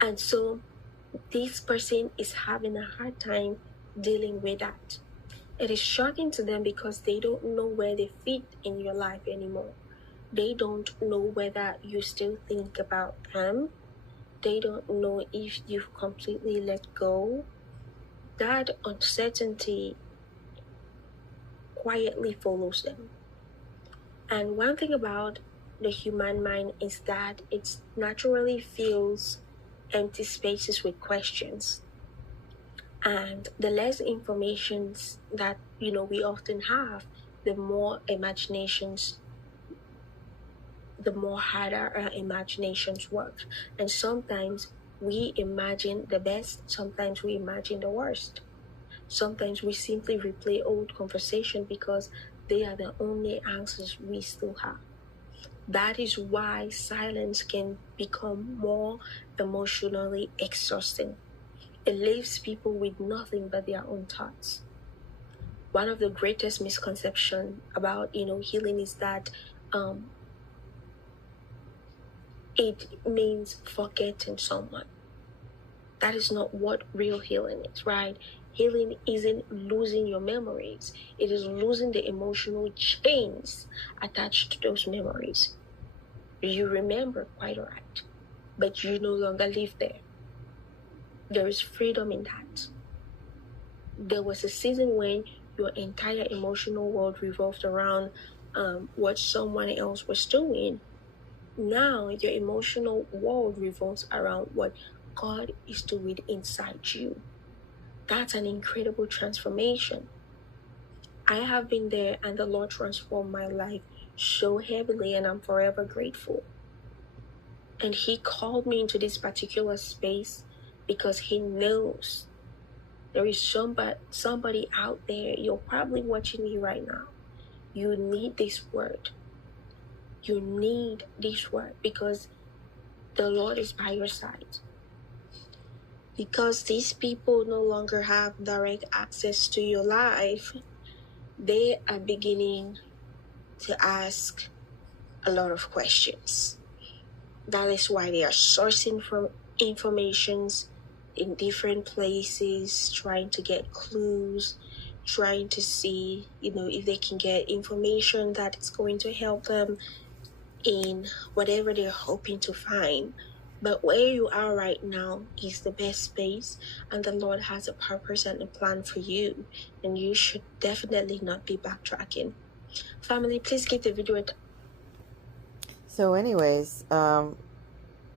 And so this person is having a hard time dealing with that. It is shocking to them because they don't know where they fit in your life anymore. They don't know whether you still think about them. They don't know if you've completely let go. That uncertainty quietly follows them. And one thing about the human mind is that it naturally fills empty spaces with questions. And the less informations that we often have, the more harder our imaginations work. And sometimes we imagine the best, sometimes we imagine the worst. Sometimes we simply replay old conversation because they are the only answers we still have. That is why silence can become more emotionally exhausting. It leaves people with nothing but their own thoughts. One of the greatest misconceptions about healing is that it means forgetting someone. That is not what real healing is, right? Healing isn't losing your memories. It is losing the emotional chains attached to those memories. You remember quite all right, but you no longer live there. There is freedom in that. There was a season when your entire emotional world revolved around what someone else was doing. Now your emotional world revolves around what God is doing inside you. That's an incredible transformation. I have been there, and the Lord transformed my life so heavily, and I'm forever grateful. And He called me into this particular space because He knows there is somebody out there. You're probably watching me right now. You need this word. You need this word because the Lord is by your side. Because these people no longer have direct access to your life, they are beginning to ask a lot of questions. That is why they are sourcing from informations in different places, trying to get clues, trying to see, if they can get information that is going to help them in whatever they're hoping to find. But where you are right now is the best space, and the Lord has a purpose and a plan for you, and you should definitely not be backtracking. Family, please give the video a So anyways,